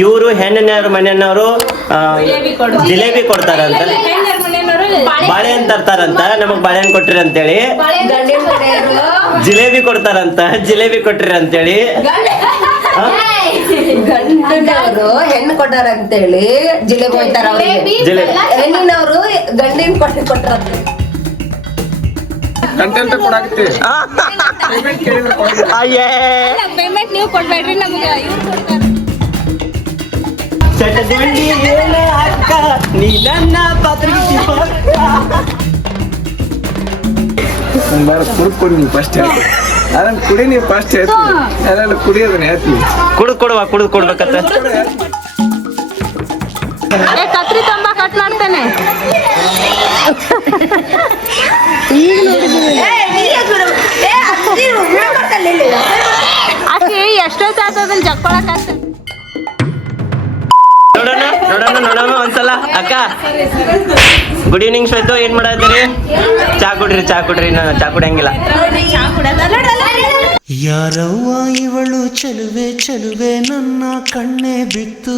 ಇವರು ಹೆಣ್ಣಿನವ್ರ ಮನೆಯವರು ಜಿಲೇಬಿ ಕೊಡ್ತಾರಂತ. ಬಾಳೆಹಣ್ಣು ತರ್ತಾರಂತ. ನಮಗ್ ಬಾಳೆಹಣ್ಣು ಕೊಟ್ಟಿರಿ ಅಂತೇಳಿ. ಜಿಲೇಬಿ ಕೊಡ್ತಾರಂತ. ಜಿಲೇಬಿ ಕೊಟ್ಟಿರಿ ಅಂತೇಳಿ? ಗಂಡಿನವರು ಹೆಣ್ಣು ಕೊಟ್ಟಾರ ಅಂತೇಳಿ ಜಿಲೇಬಿ ಹೋಯ್ತಾರ ಹೆಣ್ಣಿನವರು ಗಂಡಿನ ಕೊಟ್ಟು ಕೊಟ್ರಂತೆ ಕಂಟೆಂಟ್ ಕೊಡಾಕತ್ತಿ ಅಯ್ಯೇ. ಪೇಮೆಂಟ್ ನೀವು ಕೊಡ್ಬೇಡ್ರಿ ನಮ್ಗೆ. ಇವ್ರು ಕೊಡ್ತಾರೆ. ಚಟದಿಂಡಿ ಏನ ಅಕ್ಕ ನೀ ನನ್ನ ಪಾತ್ರಿಕೆ ಕುಡ್ ಕುಡಿ ನೀವು ಫಸ್ಟ್ ಹೇಳ್ತೀನಿ ಅದನ್ನ ಕುಡಿ ನೀವು ಫಸ್ಟ್ ಹೇಳ್ತೀನಿ ಅದನ್ನ ಕುಡಿಯೋದನ್ನ ಹೇಳ್ತೀನಿ. ಕುಡ್ದು ಕೊಡುವ ಕುಡ್ದು ಕೊಡ್ಬೇಕತ್ತ. ಏ ಕತ್ರಿ ತಂಬ ಕಟ್ ಮಾಡ್ತೇನೆ. ಎಷ್ಟೊತ್ತಾತ ಅದನ್ನ ಜಕ್ಕೊಳಕ್ ನೋಡೋಣ ನೋಡೋಣ ಒಂದ್ಸಲ. ಅಕ್ಕ ಗುಡ್ ಈವ್ನಿಂಗ್ ಶ್ವೇತು, ಏನ್ ಮಾಡತ್ತೀರಿ? ಚಾ ಕುಡ್ರಿ ಚಾ ಕುಡ್ರಿ ನಾನು ಚಾ ಕುಡಿಯಂಗಿಲ್ಲ. ಯಾರವ್ವ ಇವಳು ಚಲುವೆ ಚಲುವೆ ನನ್ನ ಕಣ್ಣೆ ಬಿತ್ತು.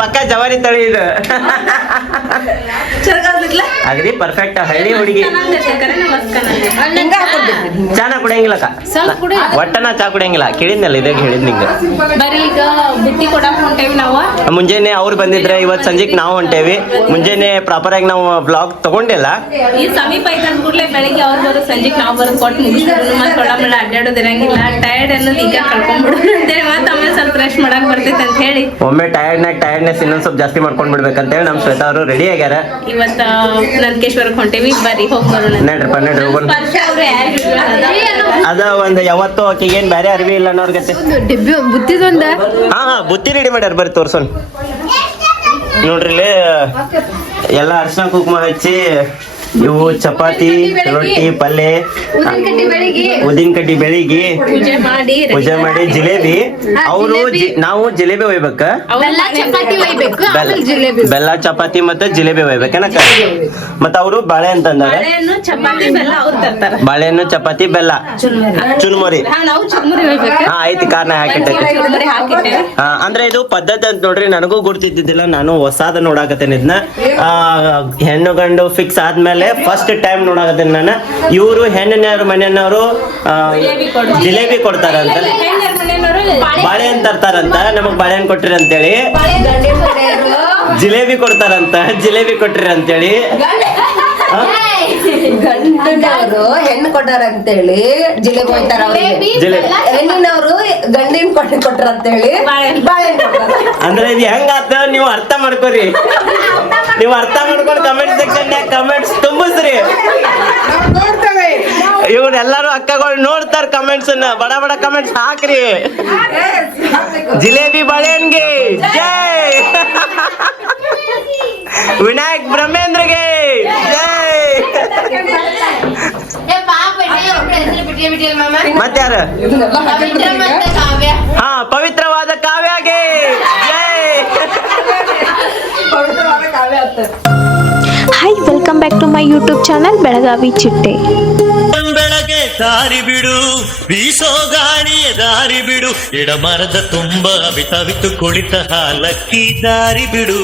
ಪಕ್ಕ ಜವಾರಿ ತಳಿ ಇದು. ಅಗದಿ ಪರ್ಫೆಕ್ಟ್ ಹಳ್ಳಿ ಹುಡುಗಿ. ಚಾನ ಕುಡಿಯಂಗಿಲ್ಲ ಅಕ್ಕ. ಒಟ್ಟನ ಚಾ ಕುಡಿಯಂಗಿಲ್ಲ. ಕೇಳಿದ್ನಲ್ಲ ಇದಾಗ ಹೇಳಿದ್ ನಿಂಗೆ. ಬರೀ ಈಗ ಬುತ್ತಿ ಕೊಡಕ್ ಹೊಂಟೇವಿ ನಾವು. ಮುಂಜಾನೆ ಅವ್ರು ಬಂದಿದ್ರೆ ಇವತ್ತು ಸಂಜೆಗೆ ನಾವು ಹೊಂಟೇವಿ. ಮುಂಜಾನೆ ಪ್ರಾಪರ್ ಆಗಿ ನಾವು ಬ್ಲಾಗ್ ತಗೊಂಡಿಲ್ಲ. ಈ ಸಮೀಪ ಐತಂದ್ ಕೂಡ್ಲೆ ಬೆಳಿಗ್ಗೆ ಅವ್ರು ಬರೋ ಸಂಜೆಗ್ ನಾವು ಬರೋದು ಮತ್ತೆ ಒಳಮಳ ಅಡ್ಡಾಡೋದು ಇರಂಗಿಲ್ಲ. ಟಯರ್ಡ್ ಅನ್ನೋದು ಈಗ ಕಳ್ಕೊಂಡ್ಬಿಡು ಅಂತೇಳಿ ಮತ್ತೆ ಆಮೇಲೆ ಸ್ವಲ್ಪ ರೆಸ್ಟ್ ಮಾಡಕ್ ಬರ್ತೈತೆ ಅಂತ ಹೇಳಿ. ಒಮ್ಮೆ ಟಯರ್ಡ್ನಾಗ ಟಯರ್ಡ್ನೆಸ್ ಇನ್ನೊಂದ್ ಸ್ವಲ್ಪ ಜಾಸ್ತಿ ಮಾಡ್ಕೊಂಡ್ ಬಿಡ್ಬೇಕಂತೇಳಿ ನಮ್ ಶ್ವೇತಾ ಅವರು ರೆಡಿ ಆಗ್ಯಾರ. ಇವತ್ತ ನಂದಕೇಶ್ವರಕ್ಕೆ ಹೊಂಟೇವಿ ಬರ್ರಿ ಹೋಗಿ ಬರೋಣ. ನಡ್ರಪ್ಪ ನಡ್ರಿ ಹೋಗೋಣ ಅದ ಒಂದ್ ಯಾವತ್ತೂ ಆಕಿಗೆ ಏನ್ ಬೇರೆ ಅರಿವಿ ಇಲ್ಲ ಅನ್ನೋರ್ ಗತೆ. ಡಿಬ್ಬಿ ಬುತ್ತಿದೊಂದ ಹಾ ಹಾ ಬುತ್ತಿ ರೆಡಿ ಮಾಡ್ಯಾರ ಬರ್ರಿ ತೋರ್ಸೋಣ. ನೋಡ್ರಿ ಎಲ್ಲಾ ಎಲ್ಲ ಅರ್ಶಿನ ಕುಂಕುಮ ಹಚ್ಚಿ ಇವು ಚಪಾತಿ ರೊಟ್ಟಿ ಪಲ್ಯ ಉದಿನ ಕಡ್ಡಿ ಬೆಳಿಗ್ಗೆ ಪೂಜೆ ಮಾಡಿ ಪೂಜೆ ಮಾಡಿ ಜಿಲೇಬಿ. ಅವರು ನಾವು ಜಿಲೇಬಿ ಒಯ್ಬೇಕ? ಬೆಲ್ಲ ಚಪಾತಿ ಒಯ್ಬೇಕು ಬೆಲ್ಲ ಬೆಲ್ಲ ಚಪಾತಿ ಮತ್ತೆ ಜಿಲೇಬಿ ಒಯ್ಬೇಕೇನಕ್ಕ ಮತ್ತ ಅವರು ಬಾಳೆ ಅಂತಂದಾರೆ. ಬಾಳೆಹಣ್ಣು ಚಪಾತಿ ಬೆಲ್ಲ ಅವ್ರು ತರ್ತಾರ. ಬಾಳೆಹಣ್ಣು ಚಪಾತಿ ಬೆಲ್ಲ. ಚುರುಮುರಿ. ಹಾ ಒಯ್ಬೇಕು. ಐತಿ ಚುರುಮುರಿ ಹಾಕಿಟ್ಟೇವೆ ಅಂದ್ರೆ ಇದು ಪದ್ಧತಿ ಅಂತ ನೋಡ್ರಿ ನನಗೂ ಗುರ್ತಿದ್ದಿದ್ದಿಲ್ಲ. ನಾನು ಹೊಸಾದ ನೋಡಾಕತ್ತೇನೆ ಇದನ್ನ. ಹೆಣ್ಣು ಗಂಡು ಫಿಕ್ಸ್ ಆದ್ಮೇಲೆ ಫಸ್ಟ್ ಟೈಮ್ ನೋಡಕತ್ತೀನಿ ನಾನು. ಇವರು ಹೆಣ್ಣಿನವ್ರ ಮನೆಯವರು ಜಿಲೇಬಿ ಕೊಡ್ತಾರಂತ. ಬಾಳೆಹಣ್ಣು ತರ್ತಾರಂತ. ನಮಗ್ ಬಾಳೆಹಣ್ಣು ಕೊಟ್ಟಿರಿ ಅಂತೇಳಿ ಜಿಲೇಬಿ ಕೊಡ್ತಾರಂತ. ಜಿಲೇಬಿ ಕೊಟ್ಟಿರಿ ಅಂತೇಳಿ? ಗಂಡಿನವರು ಹೆಣ್ಣು ಕೊಟ್ಟಾರ ಅಂತೇಳಿ ಜಿಲೇಬಿ ಹೋಯ್ತಾರ ಹೆಣ್ಣಿನವರು ಗಂಡಿನ ಕೊಟ್ಟು ಕೊಟ್ರ ಅಂತೇಳಿ ಕೊಟ್ಟಾರ. ಅಂದ್ರೆ ಇದು ಹೆಂಗಾತ ನೀವು ಅರ್ಥ ಮಾಡ್ಕೊರಿ. ನೀವು ಅರ್ಥ ಮಾಡ್ಕೊಂಡು ಕಮೆಂಟ್ ಸೆಕ್ಷನ್ ಕಮೆಂಟ್ಸ್ ತುಂಬಿಸ್ರಿ. ಇವ್ರು ಎಲ್ಲಾರು ಅಕ್ಕಗಳು ನೋಡ್ತಾರ ಕಮೆಂಟ್ಸ್ ಅನ್ನ. ಬಡ ಬಡ ಕಮೆಂಟ್ಸ್ ಹಾಕ್ರಿ. ಜಿಲೇಬಿ ಬಳೆನ್ಗೆ. ಜೈ. ವಿನಾಯಕ್ ಬ್ರಹ್ಮೇಂದ್ರಗೆ. ಜೈ. ಮತ್ತಾರ ಹಾ ಪವಿತ್ರವಾದ ಕಾವ್ಯಗೆ. ಜೈ. Hi welcome back to my YouTube channel Belagavi ಚಿಟ್ಟೆ ಬೆಳಗ್ಗೆ ದಾರಿ ಬಿಡು, ಬೀಸೋ ಗಾಳಿಯ ದಾರಿ ಬಿಡು, ಎಡಮರದ ತುಂಬ ಬಿತವಿತು ಕುಳಿತ ಹಾಲಕ್ಕಿ ದಾರಿ ಬಿಡು.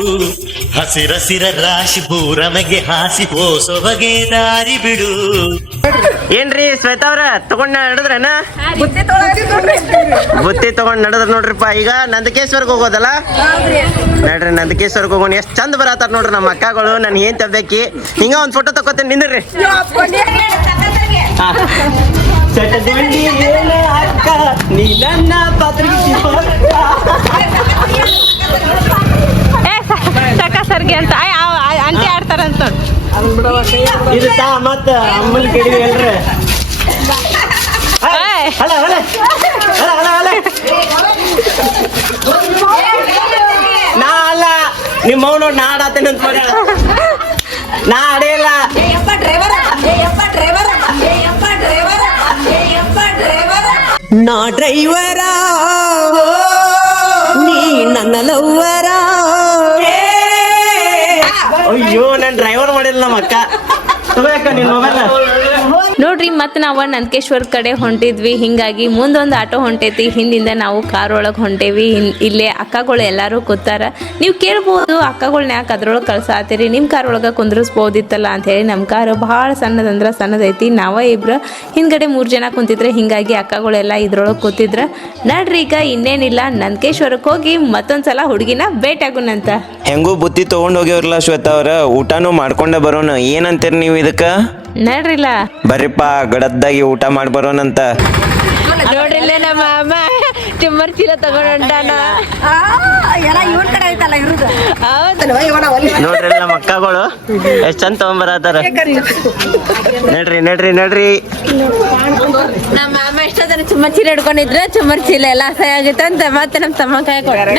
ಹಸಿರಸಿರ ರಾಶಿ ಭೂರಮೆಗೆ ಹಾಸಿ ಹೋಸೊಬಗೆ ದಾರಿ ಬಿಡು. ಏನ್ರಿ ಶ್ವೇತಾ ಅವ್ರ ತಗೊಂಡ್ ನಡೆದ್ರನ? ಬುತ್ತಿ ತಗೊಂಡ್ ನಡೆದ್ರ ನೋಡ್ರಿಪ್ಪ ಈಗ ನಂದಕೇಶ್ವರ್ಗೆ ಹೋಗೋದಲ್ಲ? ನಡ್ರಿ ನಂದಕೇಶ್ವರ್ಗೆ ಹೋಗೋಣ. ಎಷ್ಟ್ ಚಂದ ಬರತ್ತಾರ ನೋಡ್ರಿ ನಮ್ಮ ಅಕ್ಕಗಳು ನನ್ ಏನ್ ತಬ್ಬಾಕಿ ಹಿಂಗ ಒಂದ್ ಫೋಟೋ ತಕೋತೇನೆ ನಿಂದ್ರಿ. ಹಾ. ಚಟದಿಂಡಿ ಏನ ಅಕ್ಕ ನೀ ನನ್ನ ಪಾತ್ರಿಕೆ ಏ ಸಕ ಸರ್ಗೆ ಅಂತ. ಆಂಟಿ ಆಡ್ತಾರಂತ ಆಡ್ತಾರಂತ ಇದು ತಾ ಮತ್ತ ಅಮ್ಮನ ಕಡಿ ಎಲ್ರಿ ಏಯ್. ಹಲ ಹಲ ಹಲ ಹಲ ಹಲ ನಾ ಅಲ್ಲ ನಿಮ್ಮ ಅವ್ನು ನಾ ಆಡಾತೇನೆ ಅಂತ ಮಾಡ್ಯಾಳ ನಾ ಆಡೇಲ್ಲ ಏಯಪ್ಪ ಡ್ರೈವರ ಏಯಪ್ಪ ಡ್ರೈವರ ಏಯಪ್ಪ ಡ್ರೈವರ ಏಯಪ್ಪ ಡ್ರೈವರ ನಾ ಡ್ರೈವರ ನೀ ನನ್ನ ಲವ್ವರ ಅಯ್ಯೋ ನನ್ ಡ್ರೈವರ್ ಮಾಡಿಲ್ಲ ನಮ್ಮ ಅಕ್ಕ ತಗೋಯಕ್ಕ ನಿನ್ ಮೊಬೈಲ್ ನೋಡ್ರಿ ಮತ್ ನಾವು ನಂದಕೇಶ್ವರ ಕಡೆ ಹೊಂಟಿದ್ವಿ. ಹಿಂಗಾಗಿ ಮುಂದೊಂದು ಆಟೋ ಹೊಂಟೈತಿ. ಹಿಂದಿಂದ ನಾವು ಕಾರ್ ಒಳಗ್ ಹೊಂಟೇವಿ. ಇಲ್ಲೇ ಅಕ್ಕಗಳು ಎಲ್ಲರೂ ಕೂತಾರ. ನೀವು ಕೇಳ್ಬೋದು ಅಕ್ಕಗಳನ್ನ ಯಾಕೆ ಅದ್ರೊಳಗೆ ಕಳ್ಸಾತೀರಿ? ನಿಮ್ಮ ಕಾರ್ ಒಳಗೆ ಕುಂದ್ರಿಸ್ಬೋದಿತ್ತಲ್ಲ ಅಂತ ಹೇಳಿ ನಮ್ಮ ಕಾರ್ ಬಹಳ ಸಣ್ಣದಂದ್ರ ಸಣ್ಣದೈತಿ. ನಾವ ಇಬ್ರು ಹಿಂದ್ಗಡೆ ಮೂರು ಜನ ಕುಂತಿದ್ರೆ ಹಿಂಗಾಗಿ ಅಕ್ಕಗಳೆಲ್ಲ ಇದ್ರೊಳಗೆ ಕೂತಿದ್ರ. ನಡ್ರಿ, ಈಗ ಇನ್ನೇನಿಲ್ಲ. ನಂದಕೇಶ್ವರಕ್ಕೆ ಹೋಗಿ ಮತ್ತೊಂದ್ಸಲ ಹುಡುಗಿನ ಭೇಟಿಯಾಗುನಂತ ಹೆಂಗೂ ಬುತ್ತಿ ತಗೊಂಡ್ ಹೋಗ್ಯವ್ರಲ್ಲ ಶ್ವೇತಾ ಅವ್ರ. ಊಟನೂ ಮಾಡ್ಕೊಂಡೆ ಬರೋಣ. ಏನಂತೀರಿ ನೀವು ಇದಕ್ಕ? ನಡ್ರಿಲ್ಲ. ಬರ್ರಿಪ್ಪ ಗಡದ್ದಾಗಿ ಊಟ ಮಾಡಿ ಬರೋಣಂತ. ನೋಡ್ರಿಲ್ಲ ನಮ್ಮ ಅಮ್ಮ ಟಿಮ್ಮರ್ ಚೀಲ ತಗೊಂಡಾನ ಆ, ಎಲ್ಲ ಇವನ್ ಕಡೆ ಐತಲ್ಲ ಇರುದು. ನೋಡ್ರಿ ನಮ್ಮ ಅಕ್ಕಗಳು. ಎಷ್ಟ್ ಚಂದ ತಗೊಂಬರತ್ತಾರ. ನೋಡ್ರಿ ನೋಡ್ರಿ ನೋಡ್ರಿ. ನಮ್ಮ ಎಷ್ಟೊತ್ತರ ಚುಮ್ಮರ್ ಚೀಲ ಹಿಡ್ಕೊಂಡಿದ್ರೆ ಚುಮ್ಮರ್ ಚೀಲ ಎಲ್ಲ ಅಸಹ್ಯ ಆಗುತ್ತೆ ಅಂತ ಮತ್ತೆ ನಮ್ಮ ತಮ್ಮ ಕೈ ಕೊಡ್ರಿ.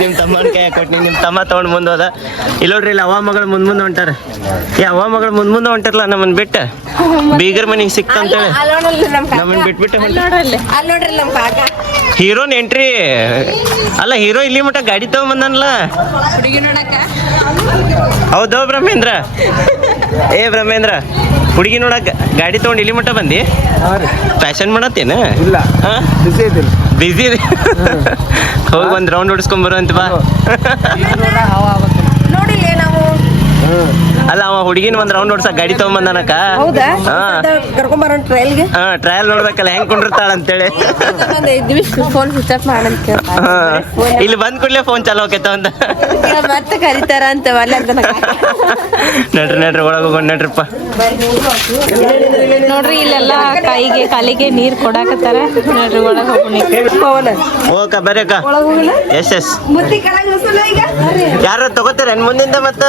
ನಿಮ್ ತಮ್ಮನ ಕೈ ಕೊಟ್ನಿ ನಿಮ್ ತಮ್ಮ ತಗೊಂಡ್ ಮುಂದೋದ ಇಲ್ಲ ಇಲ್ಲಿ ನೋಡ್ರಿ ಇಲ್ಲಿ ಅವ್ವ ಮಗಳು ಮುಂದ್ ಮುಂದೆ ಹೊಂಟಾರ. ಏ ಅವಾ ಮಗಳು ಮುಂದ್ ಮುಂದೆ ಹೊಂಟಿರ್ಲ ನಮ್ಮನ್ ಬಿಟ್ಟ? ಬೀಗರ್ ಮನಿಗೆ ಸಿಕ್ತಂತೇಳಿ. ನಮ್ಮನ್ ಬಿಟ್ಬಿಟ್ಟು ನೋಡ್ರಲ್ಲಿ ಅಲ್ಲಿ ನೋಡ್ರಿ ನಮ್ಮ ಕಾಕ. ಹೀರೋನ್ ಎಂಟ್ರಿ. ಅಲ್ಲ ಹೀರೋ ಇಲ್ಲಿ ಮಟ್ಟ ಗಾಡಿ ತಗೊಂಬಂದನಲ್ಲ ಹುಡುಗಿ ನೋಡಕ್ಕ? ಹೌದು ಬ್ರಹ್ಮೇಂದ್ರ. ಏ ಬ್ರಹ್ಮೇಂದ್ರ ಹುಡುಗಿ ನೋಡಕ್ ಗಾಡಿ ತಗೊಂಡ್ ಇಲ್ಲಿ ಮಟ್ಟ ಬಂದಿ? ಫ್ಯಾಷನ್ ಮಾಡತ್ತೇನ ಇಲ್ಲ. ಬಿಸಿ ಐತಿಲ್ಲ ಬಿಸಿ ಹೋಗಿ ಒಂದು ರೌಂಡ್ ಹೊಡಿಸ್ಕೊಂಡ್ ಬರುವಂತ ಅಂತ ಬಾ ನೋಡಿ ನಾವು ಅಲ್ಲ ಅವ ಹುಡುಗಿನ ಒಂದ್ ರೌಂಡ್ ಹೊಡ್ಸಕ್ ಗಾಡಿ ತಗೊಂಬಂದನಕ ಹೌದಾ? ಹಾ. ಕರ್ಕೊಂಡ್ ಬರೋಣ ಟ್ರೈಲ್ಗೆ ಹಾ ಟ್ರಯಲ್ ನೋಡ್ಬೇಕಲ್ಲ ಹೆಂಗ್ ಕೊಂಡಿರ್ತಾಳ ಅಂತೇಳಿ ಹೇಳಿ ಐದು ನಿಮಿಷ ಫೋನ್ ಸ್ವಿಚ್ ಆಫ್ ಮಾಡಂತ ಕೇಳ್ತಾರೆ ಹಾ. ಇಲ್ಲಿ ಬಂದ್ ಕೂಡ್ಲೆ ಫೋನ್ ಚಾಲು ಆಕೈತ ಅಂತ. ಮತ್ತೆ ಕರಿತಾರ ಅಂತ ನಂಗೆ ನಡ್ರಿ ನಡ್ರಿ ಒಳಗ ಹೋಗೋಣ ನಡ್ರಿಪ್ಪ. ನೋಡ್ರಿ ಇಲ್ಲೆಲ್ಲ ಕೈಗೆ ಕಾಲಿಗೆ ನೀರ್ ಕೊಡಾಕತ್ತಾರ. ನೋಡ್ರಿ ಒಳಗ ಹೋಗೋಣ ಹೋಗಕ್ಕ ಬರ್ರಕ್ಕ ಎಸ್ ಎಸ್. ಮುತ್ತಿ ಇಳಿಸಲ್ಲ ಈಗ? ಯಾರು ತಗೋತಾರ ಮುಂದಿಂದ ಮತ್ತ?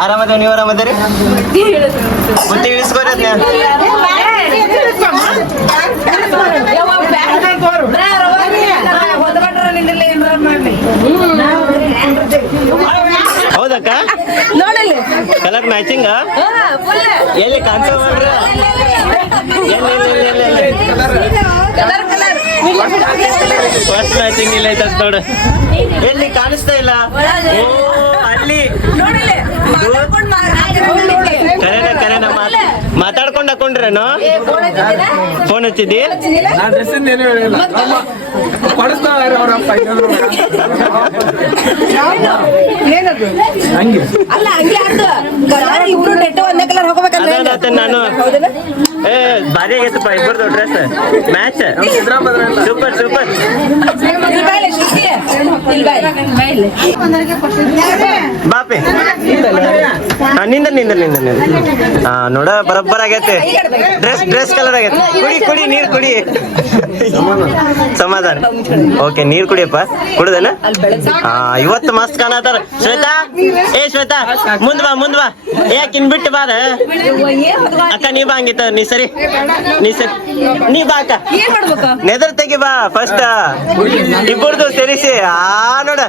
ಆರಾಮದ ನೀವು ಆರಾಮದ್ರಿ? ಬುತ್ತಿ ಇಳಿಸ್ಕೋರಿ ಅದ್ನ ಹೌದಕ್ಕ ನೋಡಲ್ಲಿ ಕಲರ್ ಮ್ಯಾಚಿಂಗ್ ಎಲ್ಲಿ ಮಾಡ್ರಿ ಎಲ್ಲಿ ಎಲ್ಲಿ ಫಸ್ಟ್ ಮ್ಯಾಚಿಂಗ್ ಇಲ್ಲ ಐತ ನೋಡು. ಎಲ್ಲಿ ಕಾಣಿಸ್ತಾ ಇಲ್ಲ? ಓ ಅಲ್ಲಿ. ಕರೆ ಕರೆನ ಹಾಕೊಂಡ್ರೇನು ಫೋನ್ ಹಚ್ಚಿದ್ದಿ? ನಾನು ಏ ಭಾರಿ ಆಗೈತಪ್ಪ ಇಬ್ಬರದು ಡ್ರೆಸ್ ಮ್ಯಾಚ್ ಸೂಪರ್ ಸೂಪರ್ ಬಾಪಿ. ನಿಂದ ನಿಂದ ನಿಂದ ನಿಂದ. ಹಾ ನೋಡ ಬರಬ್ಬರ್ ಆಗೈತೆ. ಡ್ರೆಸ್ ಡ್ರೆಸ್ ಕಲರ್ ಆಗೈತೆ. ಕುಡಿ ಕುಡಿ ನೀರ್ ಕುಡಿ. ಸಮಾಧಾನ. ಓಕೆ ನೀರ್ ಕುಡಿಯಪ್ಪ. ಕುಡ್ದೇನ ಹಾ ಇವತ್ತು ಮಸ್ತ್ ಕಾಣತಾರ ಶ್ವೇತಾ? ಏ ಶ್ವೇತಾ ಮುಂದ್ ಬಾ ಮುಂದ್ ಬಾ. ಏ ಕಿನ್ ಬಿಟ್ಟು ಬಾರ. ಅಕ್ಕ ನೀ ಬಾ ಹಂಗಿತ್ತ. ನೀ ಸರಿ. ನೀ ಸರಿ. ನೀ ಬಾ ಅಕ್ಕ. ನೆದರ್ ತೆಗಿ ಬಾ ಫಸ್ಟ್ ಇಬ್ಬರದು ಸೇರಿಸಿ. ನೋಡ.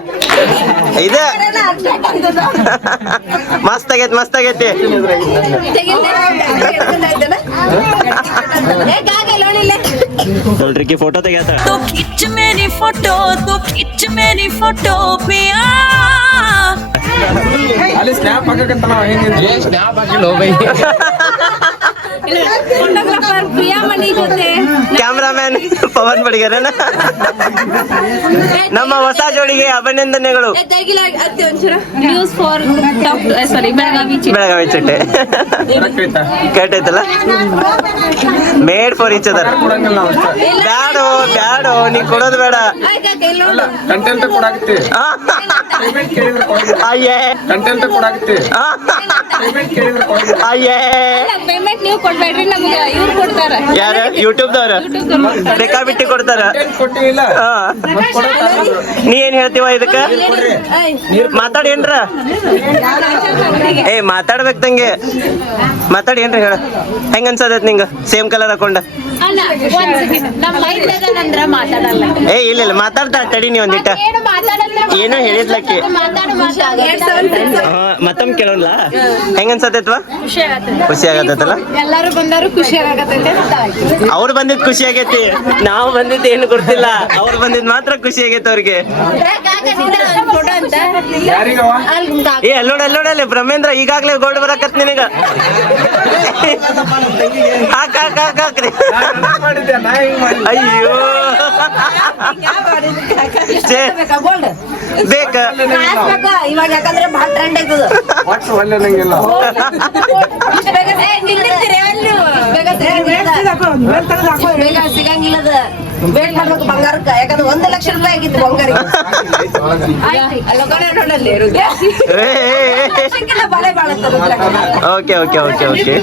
ಇದ. ಮಸ್ತ್ ಆಗೈತಿ ಮಸ್ತ್ ಆಗೈತಿ. ನೋಡ್ರಿ ಫೋಟೋ ತೆಗಿಯತ್ತ ಕಿಚ್ಚ ಮೇರಿ ಫೋಟೋ ತೋ ಕಿಚ್ಚ ಮೇರಿ ಫೋಟೋ ಪಿಯಾ ಅಲ್ಲಿ ಸ್ನ್ಯಾಪ್ ಹಾಕಕ್ಕಂತ ನಾವು ಸ್ನ್ಯಾಪ್ ಹಾಕಿಲ್ಲ ಹೋಗಿ ಫೋಟೋಗ್ರಾಫರ್ ಪ್ರಿಯಾಮಣಿ ಜೊತೆ. ಕ್ಯಾಮ್ರಾಮ್ಯಾನ್ ಪವನ್ ಬಡಿಗರನ? ನಮ್ಮ ಹೊಸ ಜೋಡಿಗೆ ಅಭಿನಂದನೆಗಳು. ನ್ಯೂಸ್ ಫಾರ್ ಸಾರಿ ಬೆಳಗಾವಿ ಚಟ್ಟೆ. ಬೆಳಗಾವಿ ಚಿಟ್ಟೆ. ಕರೆಕ್ಟ್ ಕೇಟೈತಲ್ಲ ಮೇಡ್ ಫಾರ್ ಈಚ್ ಅದರ್ ಬ್ಯಾಡೋ ಬ್ಯಾಡೋ ನೀ ಕೊಡೋದು ಬೇಡ. ಅಯ್ಯ ಕಂಟೆಂಟ್ ಕೊಡಾಕತ್ತಿ. ಅಯ್ಯೇ. ಕಂಟೆಂಟ್ ಕೊಡಾಕತ್ತಿ. ಆ, ಅಯ್ಯೇ. ಪೇಮೆಂಟ್ ನೀವು ಕೊಡ್ಬೇಡ್ರಿ ನಮ್ಗೆ ಇವ್ರು ಕೊಡ್ತಾರ. ಯಾರ? ಯೂಟ್ಯೂಬ್ದವ್ರ ಬೇಕಾಬಿಟ್ಟಿ ಕೊಡ್ತಾರ? ಹಾ. ನೀ ಏನ್ ಹೇಳ್ತೀವ ಇದಕ್ಕ? ಮಾತಾಡಿ ಏನ್ರ? ಏ ಮಾತಾಡ್ಬೇಕು ತಂಗೆ. ಮಾತಾಡಿ ಏನ್ರ ಹೇಳ. ಹೆಂಗ ಅನ್ಸದತ್ ನಿಂಗ? ಸೇಮ್ ಕಲರ್ ಹಾಕೊಂಡ. ಅಲ್ಲ ಒಂದ್ second. ನಮ್ ಮೈದ್ರಾಗದಂದ್ರ ಮಾತಾಡಲ್ಲ. ಏ ಇಲ್ಲ ಇಲ್ಲ. ಮಾತಾಡ್ತಾ ತಡಿ ನೀ ಒಂದಿಟ್ಟ. ಏನು ಮಾತಾಡಂದ್ರ ಏನೋ ಹೇಳಿದ್ಲಕ್ಕಿ. ಮಾತಾಡು ಮಾತಾಡು ಮತ್ತೊಮ್ಮೆ ಕೇಳೋಲ್ಲ ಹೆಂಗ ಆಗತ್ತೆ. ಖುಷಿ ಆಗತ್ತಲ್ಲ? ಎಲ್ಲಾರು ಬಂದಾರು ಖುಷಿ ಆಗತ್ತೆ ಅವ್ರು ಬಂದಿದ್ ಖುಷಿ ಆಗೈತಿ ನಾವು ಬಂದಿದ್ ಏನು ಗೊತ್ತಿಲ್ಲ. ಅವ್ರು ಬಂದಿದ್ ಮಾತ್ರ ಖುಷಿ ಆಗೈತೆ ಅವ್ರಿಗೆ. ಫೋಟೋ ಅಂತ ಯಾರಿಗವ ಅಲ್ಲಿ ಏ ಅಲ್ಲೋಡ ಅಲ್ಲೋಡಲ್ಲಿ ಬ್ರಹ್ಮೇಂದ್ರ ಈಗಾಗ್ಲೇ ಗೋಲ್ಡ್ ಬರಕತ್ ನಿನಗ. ಹಾಕ್ ಹಾಕ್ ಹಾಕ್ ಹಾಕ್ರಿ. ನಾ ಮಾಡಿದ್ದೆ ನಾ ಹಿಂಗ್ ಮಾಡಿದ್ದೆ. ಅಯ್ಯೋ. ಬೇಕ ಇವಾಗ ಯಾಕಂದ್ರೆ ಭಾಳ ಟ್ರೆಂಡ್ ಆಯ್ತದ ಒಟ್ಟು ಒಳ್ಳೆ ನಂಗಿಲ್ಲ. ಬೇಗ ಸಿಗಂಗಿಲ್ಲ ಅದ ವೇಟ್ ಮಾಡ್ಬೇಕು ಬಂಗಾರಕ್ಕ ಯಾಕಂದ್ರೆ ಒಂದ್ ಲಕ್ಷ ರೂಪಾಯಿ ಆಗಿತ್ತು ಬಾಳತ್ತದ ಓಕೆ ಓಕೆ ಓಕೆ ಓಕೆ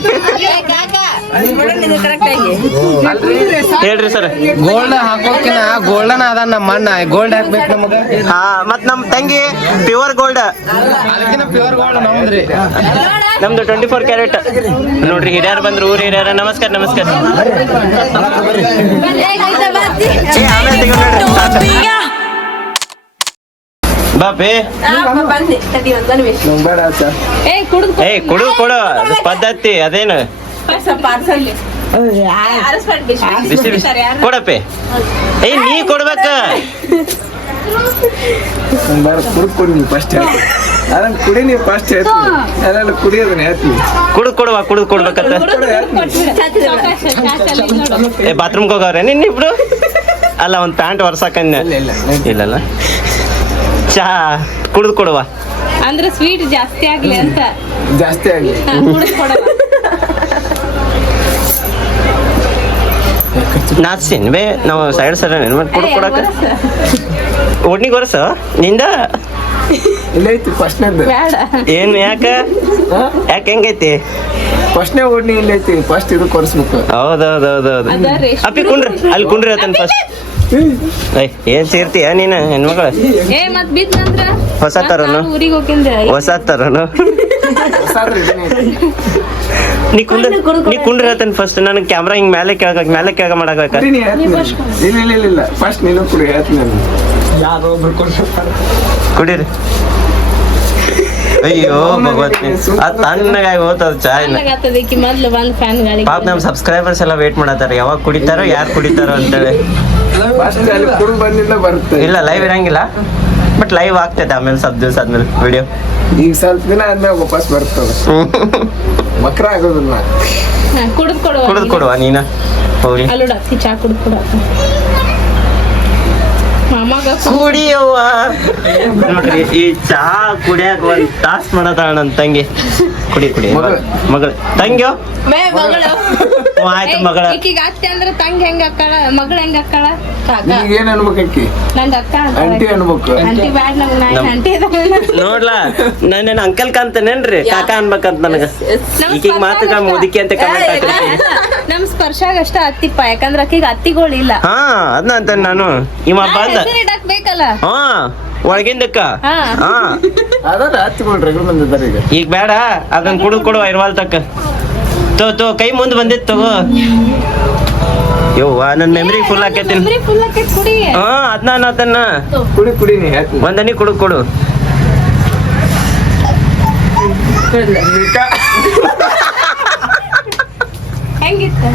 ಹೇಳ್ರಿ ಸರ್. ಗೋಲ್ಡ್ ಹಾಕೋಕಿನ ಗೋಲ್ಡನ್ ಅದ ನಮ್ಮ ಅಣ್ಣ. ಗೋಲ್ಡ್ ಹಾಕ್ಬೇಕು ನಮಗ. ಹಾ ಮತ್ ನಮ್ ತಂಗಿ ಪ್ಯೂರ್ ಗೋಲ್ಡ್ ಅದಕ್ಕಿನ ಪ್ಯೂರ್ ಗೋಲ್ಡ್ ನಮ್ದ್ರಿ. ನಮ್ದು ಟ್ವೆಂಟಿ ಫೋರ್ ಕ್ಯಾರೆಟ್ ನೋಡ್ರಿ ಹಿರಿಯರ್ ಬಂದ್ರು ಊರ್ ಹಿರಿಯರ ನಮಸ್ಕಾರ ನಮಸ್ಕಾರ. ಬಾಪಿ ಏ ಕೊಡು ಕೊಡು. ಪದ್ಧತಿ ಅದೇನು? ಬಿಸಿ ಬಿಸಿ ಕೊಡಪ್ಪಿ. ಏ ನೀ ಕೊಡ್ಬೇಕ? ನಂಗ್ ಬೇಡ ಕುಡ್ ಕುಡಿ ನೀವು ಫಸ್ಟ್ ಹೇಳ್ತೀನಿ. ಅದನ್ನ ಕುಡಿ ನೀವು ಫಸ್ಟ್ ಹೇಳ್ತೀನಿ. ಅದೆಲ್ಲ ಕುಡಿಯೋದನ್ನ ಹೇಳ್ತೀನಿ. ಕುಡು ಕೊಡುವ ಕುಡು ಕೊಡ್ಬೇಕತ್ತ ಏ ಬಾತ್ರೂಮ್ಗೆ ಹೋಗವ್ರೆ ನಿನ್ನ ಇಬ್ರು? ಅಲ್ಲ ಒಂದ್ ಪ್ಯಾಂಟ್ ಇಲ್ಲ ಇಲ್ಲಲ್ಲ? ಚಾ ಕುಡ್ದು ಕೊಡುವ. ಅಂದ್ರೆ ಸ್ವೀಟ್ ಜಾಸ್ತಿ ಆಗ್ಲಿ ಅಂತ. ಜಾಸ್ತಿ ಆಗಿ ಕುಡಿದು ಕೊಡವ ನಾಚ್ತೀನಿ ಬೇ ನಾವು ಸೈಡ್ ಸೈಡ್ ಏನು ಕೊಡು ಕೊಡಕ್ಕೆ. ಒಡ್ನಿ ಒರ್ಸ ನಿಂದ? ಇಲ್ಲೈತಿ ಫಸ್ಟ್ನೇದು ಬೇಡ. ಏನ್ ಯಾಕ? ಯಾಕೆ ಹೆಂಗೈತಿ? ಫಸ್ಟ್ನೇ ಓಡ್ನಿ ಇಲ್ಲೈತಿ ಫಸ್ಟ್ ಇದು ಕೊರಿಸ್ಬೇಕು ಹೌದೌದೌದೌದು. ಅಪ್ಪಿ ಕುಂಡ್ರಿ. ಅಲ್ಲಿ ಕುಂಡ್ರಿ ಹೇಳ್ತಾನೆ ಫಸ್ಟ್ ಏಯ್ ಏನ್ ಸೇರ್ತೀಯ ನೀನು ಹೆಣ್ಮಗಳು ಹೊಸ ತರನು? ಹೊಸ ತರನು. ನೀ ಕುಂದ ನೀ ಕುಂಡ್ರಿ ಹೇಳ್ತೇನೆ ಫಸ್ಟ್ ನನಗೆ ಕ್ಯಾಮ್ರಾ ಹಿಂಗ್ ಮೇಲೆ ಕೆಳಗ ಮೇಲೆ ಕೆಳಗ ಮಾಡಕ ನೀ ಹೇಳ್ತೀನಿ. ಇಲ್ಲ ಇಲ್ಲ ಇಲ್ಲ ಇಲ್ಲ. ಫಸ್ಟ್ ನೀನು ಕುಡಿ ಹೇಳ್ತೀನಿ ನಾನು. ಯಾರೋ ಒಬ್ರು ಕೊಡ್ತಾರೆ ಕುಡೀರಿ. ಅಯ್ಯೋ ಭಗವತಿ ಆ ತಣ್ಣಗಾಗಿ ಹೋತದ ಚಾಯ್ನ ಆಗತ್ತದಕ್ಕೆ ಮೊದ್ಲು ಬಂದ್ ಫ್ಯಾನ್ ಗಾಳಿ ಪಾಪ ನಮ್ ಸಬ್ಸ್ಕ್ರೈಬರ್ಸ್ ಎಲ್ಲ ವೇಟ್ ಮಾಡತ್ತಾರ. ಯಾವಾಗ ಕುಡಿತಾರೋ ಯಾರು ಕುಡಿತಾರೋ ಅಂತೇಳಿ. ಫಸ್ಟ್ ಅಲ್ಲಿ ಕುಡಿ ಬಂದಿಂದ ಬರುತ್ತೆ. ಇಲ್ಲ ಲೈವ್ ಇರಂಗಿಲ್ಲ. ಬಟ್ ಲೈವ್ ಆಗ್ತೈತೆ ಆಮೇಲೆ ಸ್ವಲ್ಪ ದಿವಸ ಆದ್ಮೇಲೆ ವಿಡಿಯೋ ಈಗ ಸ್ವಲ್ಪ ದಿನ ಆದ್ಮೇಲೆ ವಾಪಸ್ ಬರ್ತದೆ. ಮಕ್ರ ಆಗೋದಿಲ್ಲ. ಕುಡಿದು ಕೊಡುವ ಕುಡಿದು ಕೊಡುವ ನೀನ. ಹೋಗಿ ಅಲ್ಲೋಡ ಅತ್ತಿ ಚಾ ಕುಡಿದು ಕೊಡ ಮಾಮಾಗ ಕುಡಿಯವ್ವ ನೋಡ್ರಿ ಈ ಚಾ ಕುಡಿಯಾಕ ಒಂದ್ ತಾಸ್ ಮಾಡದ ನನ್ ತಂಗಿ. ಕುಡಿ ಕುಡಿ. ಮಗಳು. ತಂಗಿಯೋ? ಮಗಳು. ಆಯ್ತು ಮಗಳ. ಈಕಿಗ ಅತ್ತೆ ಅಂದ್ರೆ ತಂಗಿ ಹೆಂಗ ಅಕ್ಕಳ? ಮಗಳು ಹೆಂಗ ಅಕ್ಕಳ? ಈಗ ಏನ್ ಅನ್ಬೇಕು ಅಕ್ಕಿ? ನಂಗ ಅಕ್ಕ ಅಂಟಿ ಅನ್ಬೇಕು. ಆಂಟಿ ಬ್ಯಾಡ್ ನಮ್ಗೆ ನಾ ನಮ್- ನೋಡ್ಲಾ? ನನ್ನ ಅಂಕಲ್ ಕಾಂತನೇನ್ರಿ ಕಾಕ ಅನ್ಬೇಕಂತ ನನಗ. ಈಕಿಗ್ ಮಾತು ಮುದುಕಿ ಅಂತ ಕಮೆಂಟ್ ನಮ್ ಸ್ಪರ್ಶಾಗ ಅಷ್ಟ ಅತ್ತಿಪ್ಪ ಯಾಕಂದ್ರ ಅಕ್ಕಿಗ ಅತ್ತಿಗಳು ಇಲ್ಲ ಹಾ ಅದ್ನ ಅಂತ ನಾನು? ಇವ ಬಂದ ಬೇಕಲ್ಲ? ಹಾ ಒಳಗಿಂದಕ್ಕ. ಹಾ. ಹಾ. ಅದಾರ ಹಚ್ಕೊಳ್ರಿ ರಗಡ್ ಬಂದಿದ್ದಾರೆ ಈಗ. ಬೇಡ ಅದನ್ನ ಕುಡು ಕೊಡುವ ಐರ್ವಾಲ್ ತಕ್ಕ. ತೋ ತೋ ಕೈ ಮುಂದ್ ಬಂದಿತ್ತು ತಗೋ. ಯವ್ವ ನನ್ ಮೆಮರಿ ಫುಲ್ ಹಾಕೈತೀನಿ ಹಾ ಅದನ್ನ ಅದನ್ನ ಕುಡಿ ಕುಡಿ ಒಂದನಿ ಕುಡು ಕೊಡು. ಹೆಂಗಿತ್ತು?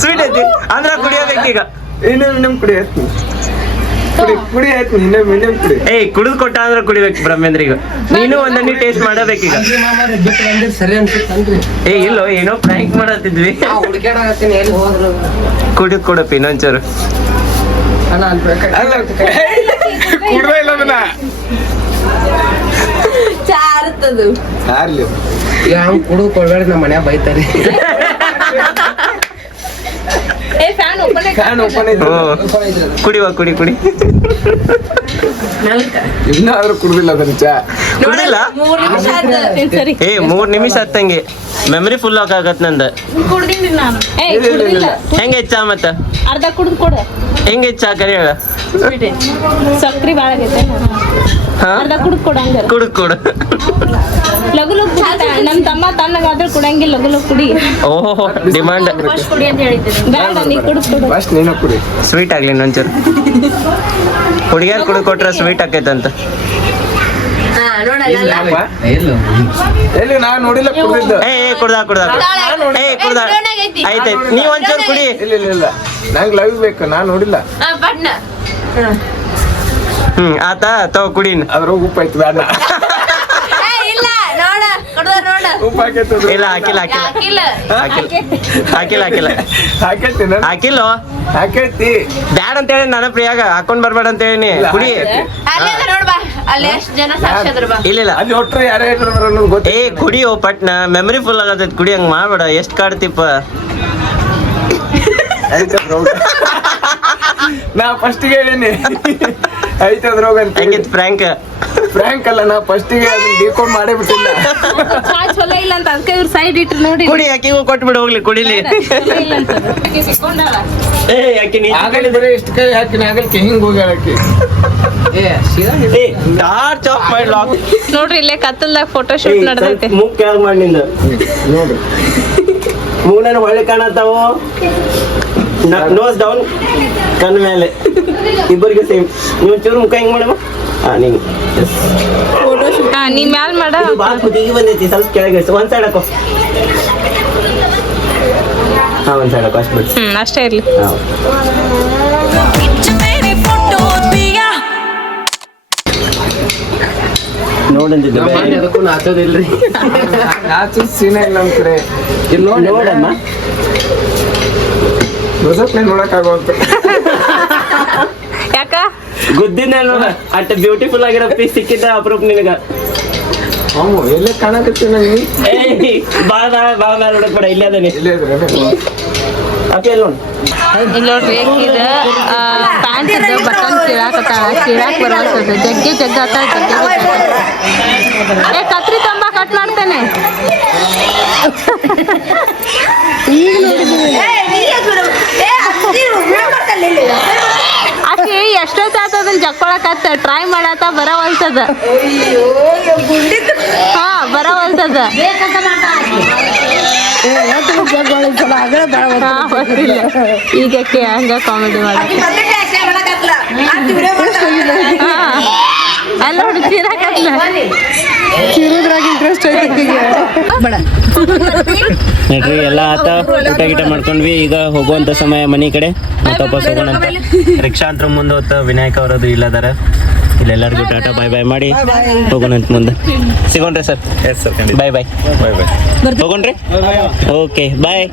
ಸ್ವೀಟ್ ಐತಿ. ಅಂದ್ರ ಕುಡಿಯೋಬೇಕೀಗ ಇನ್ನೊಮ್ಮೆ ನಿಮ್ ಕುಡಿ ಹೇಳ್ತೀನಿ ಕುಡಿ ಕುಡಿ ಏಯ್ ಕುಡಿದು ಕೊಟ್ಟ ಅಂದ್ರೆ ಕುಡಿಬೇಕು ಬ್ರಹ್ಮೇಂದ್ರಿಗ. ನೀನು ಒಂದನ್ನ ಟೇಸ್ಟ್ ಮಾಡಬೇಕೀಗ. ಸರಿ ಏ ಇಲ್ಲೋ ಏನೋ ಪ್ರ್ಯಾಂಕ್ ಮಾಡತ್ತಿದ್ವಿ. ಕುಡಿದ್ ಎಲ್ಲಿ ಹೋದ್ರು. ಕೊಡಪ್ಪಿ ಇನ್ನೊಂಚೂರು. ಅಣ್ಣ ಅಲ್ಲಿ ಅಲ್ಲ ಕುಡ್ದ ಇಲ್ಲ ಅದನ್ನ. ಚಾರ್ತದು ಆರ್ಲಿ ಹಂಗ್ ಕುಡು ಕೊಡ್ಬೇಡಿ ನಮ್ಮ ಮನ್ಯಾಗ ಬೈತಾರಿ ಏ ಫ್ಯಾನ್ ಓಪನ್ ಕುಡಿವ ಕುಡಿ ಕುಡಿ ಇನ್ನಾದ್ರೂ ಕುಡ್ದಿಲ್ಲ ಅದನ್ನ ಚಾ ಸರಿ ಏ ಮೂರ್ ನಿಮಿಷ ಹತ್ತಂಗೆ ಮೆಮರಿ ಫುಲ್ ಆಗತ್ ನಂದ. ಹೆಂಗ ಚಾ ಮತ್ತ? ಅರ್ಧ ಕುಡ್ದು ಕೊಡ. ಹೆಂಗ ಚಾ ಕರಿ ಹೇಳ. ಸಕ್ರಿ ಭಾಳ ಆಗೈತೆ. ಕುಡ್ದು ಕೊಡು ಕುಡ್ ಕುಡ್. ಲಗು ಲಗು ನಮ್ ತಮ್ಮ ತಣ್ಣಗಾದ್ರೆ ಕುಡಂಗಿಲ್ಲ ಲಗು ಲಗು ಕುಡಿ. ಓಹೋ ಡಿಮಾಂಡ್. ಕುಡಿ ಅಂತ ಹೇಳಿದ್ದೀನಿ. ನೀ ಕುಡ್ದು ಕೊಡು. ಫಸ್ಟ್ ನೀನು ಕುಡಿ. ಸ್ವೀಟ್ ಆಗ್ಲಿ ನಂಚೂರು ಹುಡುಗಿಯರ್ ಕುಡಿ. ಕೊಟ್ರೆ ಸ್ವೀಟ್ ಆಕೈತಂತ ನೀವ್ ಒಂಚೂರು ಕುಡಿ. ಇಲ್ಲ ಇಲ್ಲ ಇಲ್ಲ. ನಂಗೆ ಲವ್ ಬೇಕು ನಾನ್ ನೋಡಿಲ್ಲ. ಹ್ಮ್ ಆತ ತಗೋ ಕುಡಿನ್. ಅದ್ರ ಉಪ್ಪು ಬೇಡ. ಇಲ್ಲ ನೋಡ ಕೊಡ್ದ ನೋಡ. ಉಪ್ಪು ಹಾಕೈತಿ ಇಲ್ಲ ಹಾಕಿಲ್ಲ ಹಾಕಿಲ್ಲ. ಹಾಕಿಲ್ಲ. ಹಾಕಿಲ್ಲ ಹಾಕಿಲ್ಲ. ಹಾಕೈತಿ ನಾನು. ಹಾಕೈತಿ. ಬ್ಯಾಡ ಅಂತ ಹೇಳಿ ನನ್ನ ಪ್ರಿಯಾಗ ಹಾಕೊಂಡ್ ಬರ್ಬೇಡ ಅಂತ ಹೇಳಿ ಕುಡಿ. ಹಾಕೈತಿ. ಅಲ್ಲಿ ಅದ ನೋಡ್ ಬಾ. ಅಲ್ಲಿ ಎಷ್ಟ್ ಜನ ಸಾಕ್ಷಿ ಅದ್ರ ಬಾ. ಇಲ್ಲ ಇಲ್ಲ. ಅಲ್ಲಿ ಒಟ್ರೆ ಯಾರೇ ಅನ್ನೋದು ಏ ಕುಡಿಯೋ ಪಟ್ನ ಮೆಮರಿ ಫುಲ್ ಆಗತೈತಿ ಕುಡಿ ಹಂಗ್ ಮಾಡ್ಬೇಡ. ಎಷ್ಟ್ ಕಾಡ್ತಿಪ್ಪ. ನಾ ಫಸ್ಟ್ ಹೇಳೀನಿ. ಐತೆ ಅದ್ರೋಗ ಅಂತ ಹೆಂಗಿತ್ ಫ್ರ್ಯಾಂಕ್ ಫ್ರ್ಯಾಂಕ್ ಅಲ್ಲ ನಾ ಫಸ್ಟಿಗೆ ಅದನ್ನ ಡಿಕೋಡ್ ಮಾಡೇ ಬಿಟ್ಟಿಲ್ಲ. ಚಾ ಚಲೋ ಇಲ್ಲ ಅಂತ ಅದಕ್ಕೆ ಇವ್ರು ಸೈಡ್ ಇಟ್ಟು ನೋಡಿ. ಕುಡಿ ಆಕಿಗೂ ಕೊಟ್ಬಿಡು ಹೋಗ್ಲಿ ಕುಡಿಲಿ. ಆಕಿ. ಏ ಯಾಕೆ ನೀ ಆಗಲಿ ಬರೀ ಎಷ್ಟು ಕೈ ಹಾಕಿನ ಆಗಲಿ ಹಿಂಗ್ ಹೋಗಿ ಹೇಳಕ್ಕೆ ಟಾರ್ಚ್ ಆಫ್ ಮಾಡಿ ಲಾಕ್ ನೋಡ್ರಿ ಇಲ್ಲೇ ಕತ್ತಲ್ದಾಗ ಫೋಟೋ ಶೂಟ್ ನಡೆದೈತೆ. ಮುಖ ಕೆಳಗ್ ಮಾಡಿ ನಿನ್ನ ನೋಡ್ರಿ ಮೂಗನ ಒಳ್ಳೆ ಕಾಣತ್ತಾವು. ನೋಸ್ ಡೌನ್ ಕಣ್ಣ ಮೇಲೆ. ಇಬ್ಬರಿಗೆ ಸೇಮ್. ನೀವು ಚೂರು ಮುಖ ಹೆಂಗ್ ಮಾಡಮ್ಮ. ಹಾ ನೀನು. ಹಾ ನೀ ಮ್ಯಾಲ್ ಮಾಡ. ಬಾಲ್ ಕುದಿಗೆ ಬಂದೈತಿ ಸ್ವಲ್ಪ ಕೆಳಗೆ ಒಂದ್ ಸೈಡ್ ಹಾಕೋ. ಹಾ ಒಂದ್ ಸೈಡ್ ಹಾಕೋ ಅಷ್ಟು ಬಿಟ್ಟು ಹ್ಮ್ ಅಷ್ಟೇ ಇರ್ಲಿ. ಹಾ. ಅದಕ್ಕೂ ನಾಚೋದಿಲ್ರಿ. ನಾಚು ಸೀನ ಇಲ್ಲ ನೋಡಮ್ಮ. ನೋಡಕ್ ಗುದ್ದಿನ ನೋಡ ಅಟ್ ಬ್ಯೂಟಿಫುಲ್ ಆಗಿರೋ ಪೀಸ್ ಸಿಕ್ಕಿದ್ದ ಅಪ್ರೂಪ್ ನಿನಗ. ಅಮ್ಮ ಎಲ್ಲ ಕಾಣಕತ್ತಿ ನಂಗೆ? ಏ ಬಾ ಬಾ ಬಾ ಮ್ಯಾಲ ನೋಡಕ್ ಬೇಡ ಇಲ್ಲೇ ಅದಾನೆ ಅಪ್ಪಿ ಅಲ್ಲಿ ನೋಡು ಇಲ್ಲಿ ನೋಡ್ರಿ ಇದು ಪ್ಯಾಂಟ್ ಬಟನ್ ಕೀಳಾಕತ್ತಾಳ ಕೀಳಾಕ್ ಬರವಲ್ತದ ಜಗ್ಗಿ ಜಗ್ಗ ಆತ ಜಗ್ಗಿ ಜಗ್ಗ ಏ ಕತ್ರಿ ತಂಬ ಕಟ್ ಮಾಡ್ತೇನೆ. ಆಕಿ ಎಷ್ಟೊತ್ತ ಅದನ್ನ ಜಕ್ಕೊಳಕತ್ತ ಟ್ರೈ ಮಾಡತ್ತ ಬರವಲ್ತದ ಹಾ ಬರವಲ್ತದ. ಈಗ ಹಂಗ ಕಾಮಿಡಿ ಮಾಡ ಹಾ ಅಲ್ಲ ನೋಡಿ ಚೀರಾಕತ್ಲ ನೋಡ್ರಿ ಎಲ್ಲ ಆತ ಊಟ ಗೀಟ ಮಾಡ್ಕೊಂಡ್ವಿ. ಈಗ ಹೋಗುವಂತ ಸಮಯ ಮನಿ ಕಡೆ. ಮತ್ತೆ ವಾಪಸ್ ಹೋಗೋಣ ಅಂತ. ರಿಕ್ಷಾ ಅಂತ ಮುಂದೆ ಹೊತ್ತ ವಿನಾಯಕ ಅವರದು ಇಲ್ಲದಾರ. ಇಲ್ಲೆಲ್ಲರಿಗೂ ಟಾಟಾ ಬಾಯ್ ಬಾಯ್ ಮಾಡಿ ಹೋಗೋಣ ಅಂತ ಮುಂದೆ. ಸಿಗೋಣ್ರಿ sir. Yes sir bye bye bye bye ಹೋಗೋಣ್ರಿ? Okay bye